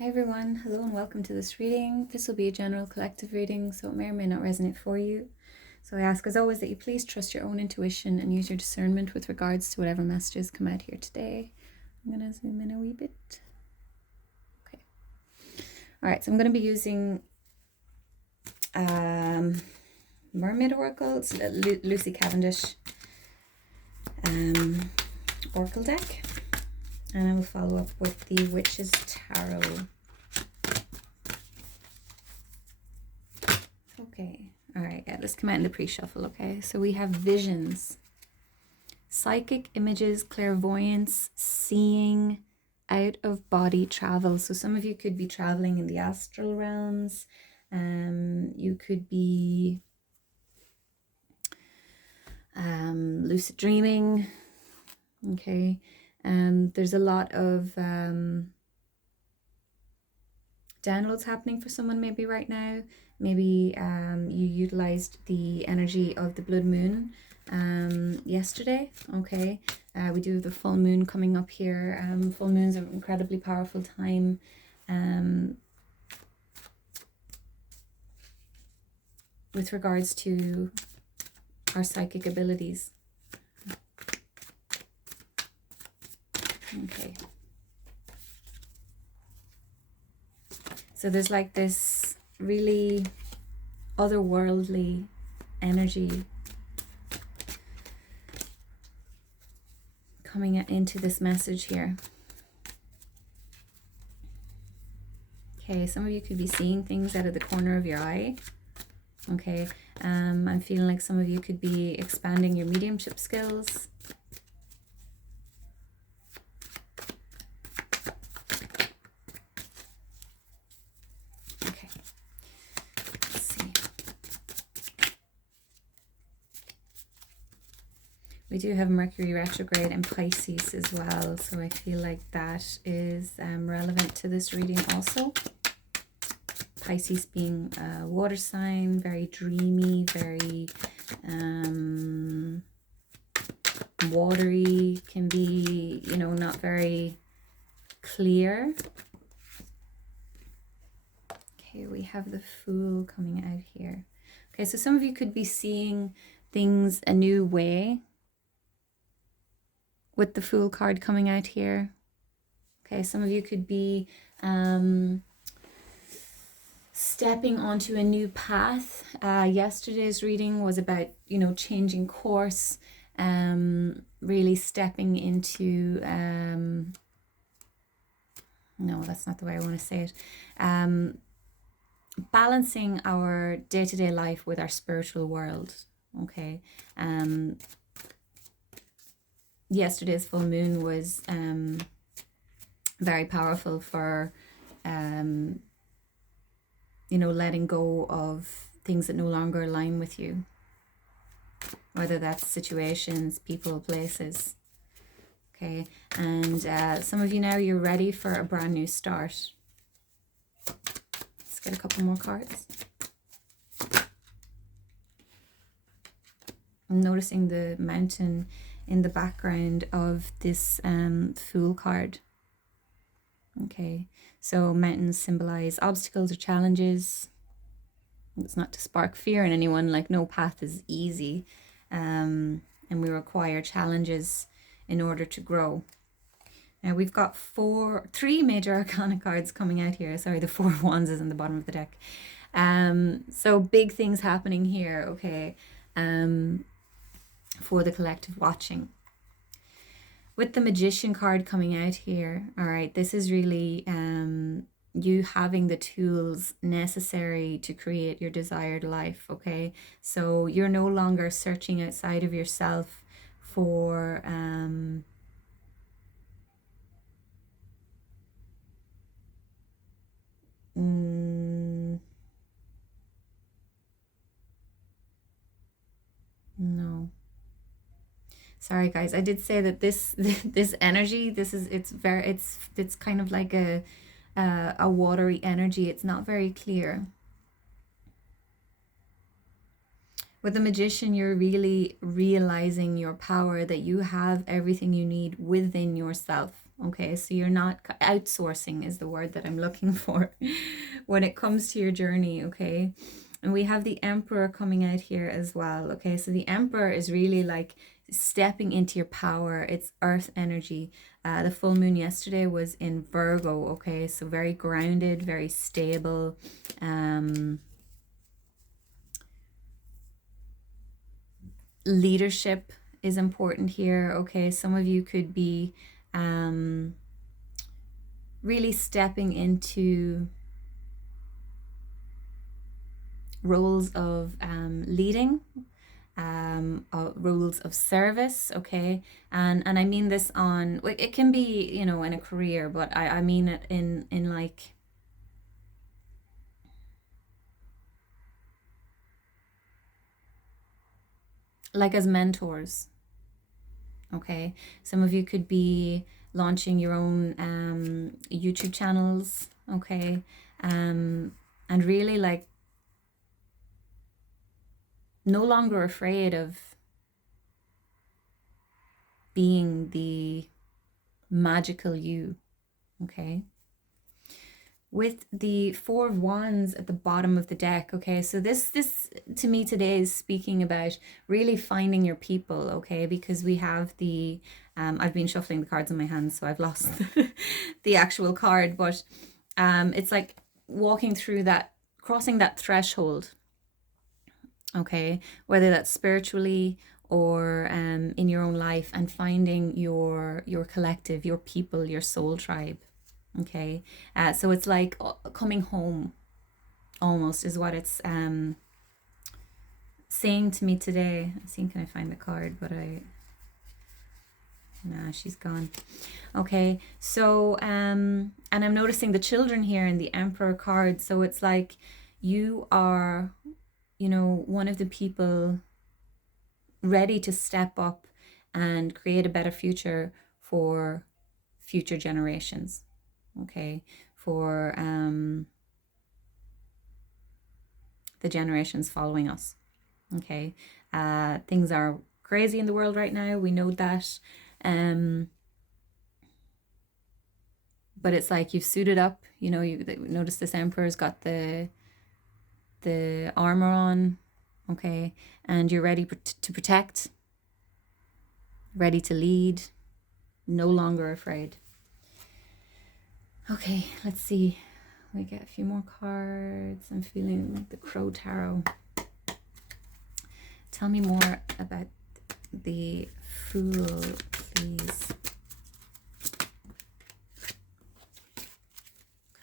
Hi everyone, hello and welcome to this reading. This will be a general collective reading, so it may or may not resonate for you. So I ask as always that you please trust your own intuition and use your discernment with regards to whatever messages come out here today. I'm going to zoom in a wee bit. Okay. Alright, so I'm going to be using Mermaid Oracle. It's Lucy Cavendish Oracle deck. And I will follow up with the Witch's Tarot. Okay, all right, yeah, let's come out in the pre-shuffle, okay? So we have visions, psychic images, clairvoyance, seeing, out of body travel. So some of you could be traveling in the astral realms. You could be lucid dreaming, okay? There's a lot of downloads happening for someone maybe right now. Maybe you utilized the energy of the blood moon yesterday. Okay, we do have the full moon coming up here. Full moons are an incredibly powerful time. With regards to our psychic abilities. Okay. So there's like this really otherworldly energy coming into this message here. Okay, some of you could be seeing things out of the corner of your eye. Okay, I'm feeling like some of you could be expanding your mediumship skills. Okay, let's see. We do have Mercury retrograde and Pisces as well, so I feel like that is relevant to this reading also. Pisces being a water sign, very dreamy, very watery, can be, you know, not very clear. Okay, we have the Fool coming out here. Okay, so some of you could be seeing things a new way with the Fool card coming out here. Okay, some of you could be stepping onto a new path. Yesterday's reading was about, you know, changing course, really stepping into, no, that's not the way I want to say it, balancing our day-to-day life with our spiritual world. Okay, yesterday's full moon was very powerful for you know, letting go of things that no longer align with you, whether that's situations, people, places. Okay, and some of you now, you're ready for a brand new start. Let's get a couple more cards. I'm noticing the mountain in the background of this Fool card. Okay, so mountains symbolize obstacles or challenges. It's not to spark fear in anyone, like no path is easy, and we require challenges in order to grow. Now we've got three major arcana cards coming out here. Sorry, the Four of Wands is in the bottom of the deck. So big things happening here, okay, for the collective watching. With the Magician card coming out here, all right, this is really you having the tools necessary to create your desired life, okay? So you're no longer searching outside of yourself for no. Sorry guys, I did say that this this energy, it's kind of like a watery energy. It's not very clear. With the Magician, you're really realizing your power, that you have everything you need within yourself. Okay, so you're not outsourcing is the word that I'm looking for when it comes to your journey. Okay, and we have the Emperor coming out here as well. Okay, so the Emperor is really like stepping into your power. It's earth energy. The full moon yesterday was in Virgo. Okay, so very grounded, very stable. Leadership is important here. Okay, some of you could be really stepping into roles of leading, roles of service. Okay, and I mean this on, it can be, you know, in a career, but I mean it in like as mentors. Okay, some of you could be launching your own YouTube channels. Okay, and really like no longer afraid of being the magical you. Okay, with the Four of Wands at the bottom of the deck. Okay, so this to me today is speaking about really finding your people. Okay, because we have the I've been shuffling the cards in my hands, so I've lost the actual card, but it's like walking through that, crossing that threshold. Okay, whether that's spiritually or in your own life, and finding your collective, your people, your soul tribe. Okay, so it's like coming home almost is what it's saying to me today. I'm seeing, can I find the card, but nah, she's gone. Okay, so and I'm noticing the children here in the Emperor card, so it's like you are, you know, one of the people ready to step up and create a better future for future generations. Okay, for the generations following us. Okay, things are crazy in the world right now, we know that, but it's like you've suited up, you know, you notice this Emperor's got the armor on. Okay, and you're ready to protect, ready to lead, no longer afraid. Okay, let's see. We get a few more cards. I'm feeling the Crow Tarot. Tell me more about the Fool, please.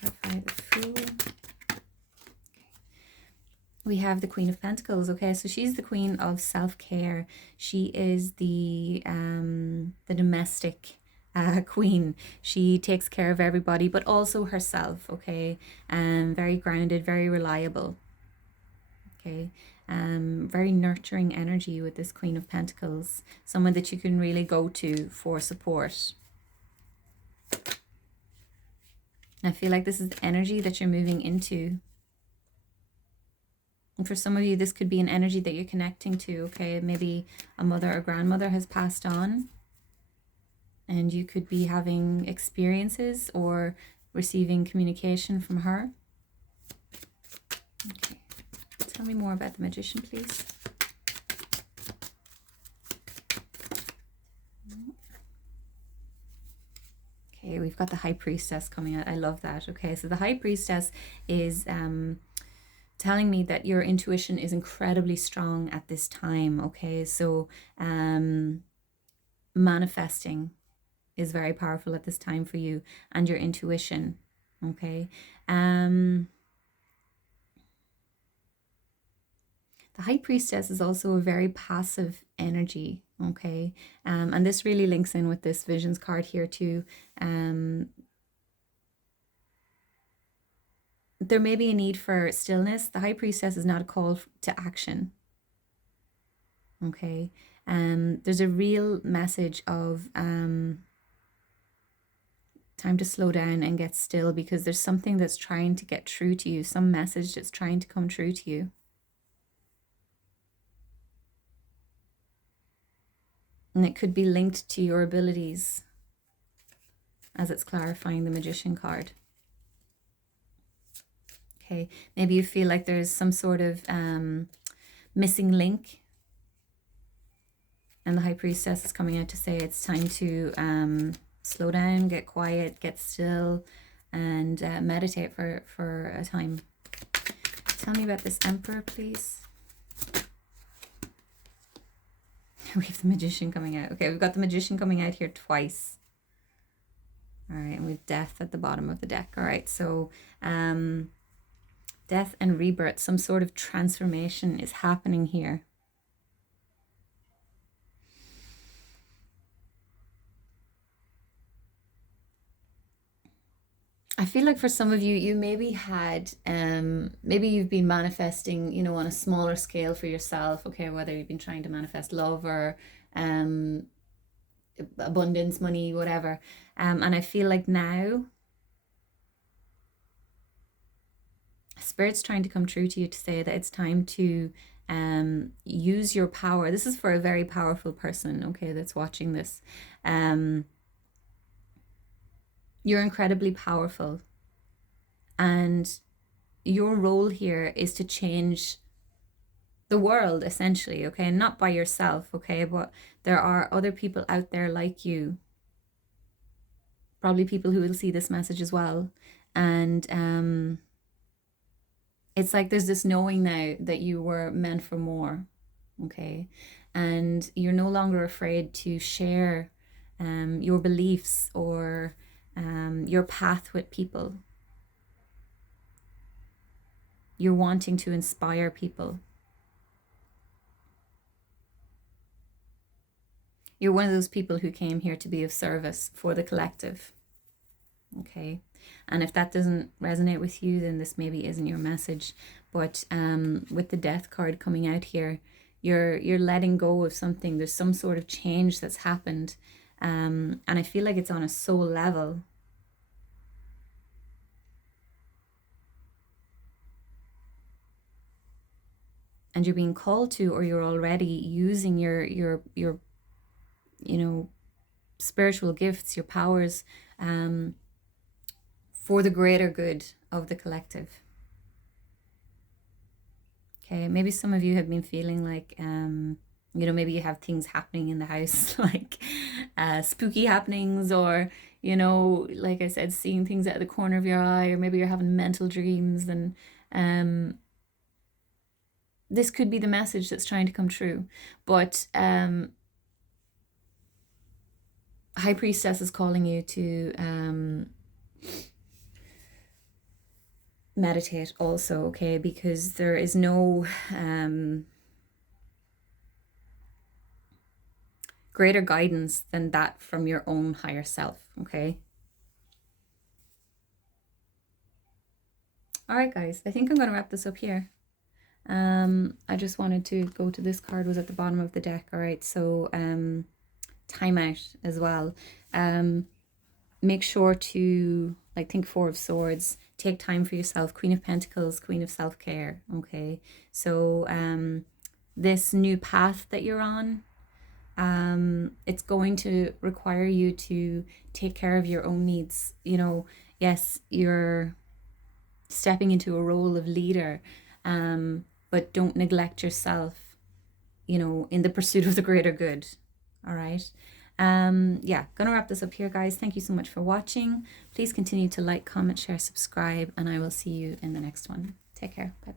Clarify the Fool. We have the Queen of Pentacles. Okay, so she's the queen of self-care. She is the domestic queen. She takes care of everybody, but also herself. Okay, very grounded, very reliable. Okay, very nurturing energy with this Queen of Pentacles. Someone that you can really go to for support. I feel like this is the energy that you're moving into. And for some of you, this could be an energy that you're connecting to. Okay, maybe a mother or grandmother has passed on, and you could be having experiences or receiving communication from her. Okay, tell me more about the Magician, please. Okay, we've got the High Priestess coming out. I love that. Okay, so the High Priestess is telling me that your intuition is incredibly strong at this time. Okay, so manifesting is very powerful at this time for you, and your intuition. Okay, the High Priestess is also a very passive energy. Okay, and this really links in with this Visions card here too. There may be a need for stillness. The High Priestess is not a call to action. Okay, there's a real message of time to slow down and get still, because there's something that's trying to get through to you, some message that's trying to come through to you. And it could be linked to your abilities. as it's clarifying the Magician card. Okay, maybe you feel like there's some sort of missing link, and the High Priestess is coming out to say it's time to slow down, get quiet, get still, and meditate for a time. Tell me about this Emperor, please. We have the Magician coming out. Okay, we've got the Magician coming out here twice. All right, and we've Death at the bottom of the deck. All right, so death and rebirth, some sort of transformation is happening here. I feel like for some of you, you maybe had, maybe you've been manifesting, you know, on a smaller scale for yourself, okay, whether you've been trying to manifest love or abundance, money, whatever. And I feel like now, Spirit's trying to come true to you to say that it's time to use your power. This is for a very powerful person, okay, that's watching this. You're incredibly powerful, and your role here is to change the world, essentially, okay, and not by yourself, okay, but there are other people out there like you, probably people who will see this message as well, and it's like there's this knowing now that you were meant for more, okay, and you're no longer afraid to share your beliefs or your path with people. You're wanting to inspire people. You're one of those people who came here to be of service for the collective. Okay. And if that doesn't resonate with you, then this maybe isn't your message. But with the Death card coming out here, you're letting go of something. There's some sort of change that's happened. And I feel like it's on a soul level. And you're being called to, or you're already using your you know, spiritual gifts, your powers, for the greater good of the collective. Okay, maybe some of you have been feeling like, you know, maybe you have things happening in the house, like spooky happenings, or, you know, like I said, seeing things out of the corner of your eye, or maybe you're having mental dreams, and this could be the message that's trying to come true. But High Priestess is calling you to meditate also, okay, because there is no greater guidance than that from your own higher self, okay? All right, guys, I think I'm going to wrap this up here. I just wanted to go to this card, was at the bottom of the deck. All right, so timeout as well. Make sure to, like, think Four of Swords, take time for yourself. Queen of Pentacles, Queen of self-care, okay? So this new path that you're on, it's going to require you to take care of your own needs. You know, yes, you're stepping into a role of leader, but don't neglect yourself, you know, in the pursuit of the greater good. All right. Yeah, gonna wrap this up here, guys. Thank you so much for watching. Please continue to like, comment, share, subscribe, and I will see you in the next one. Take care. Bye.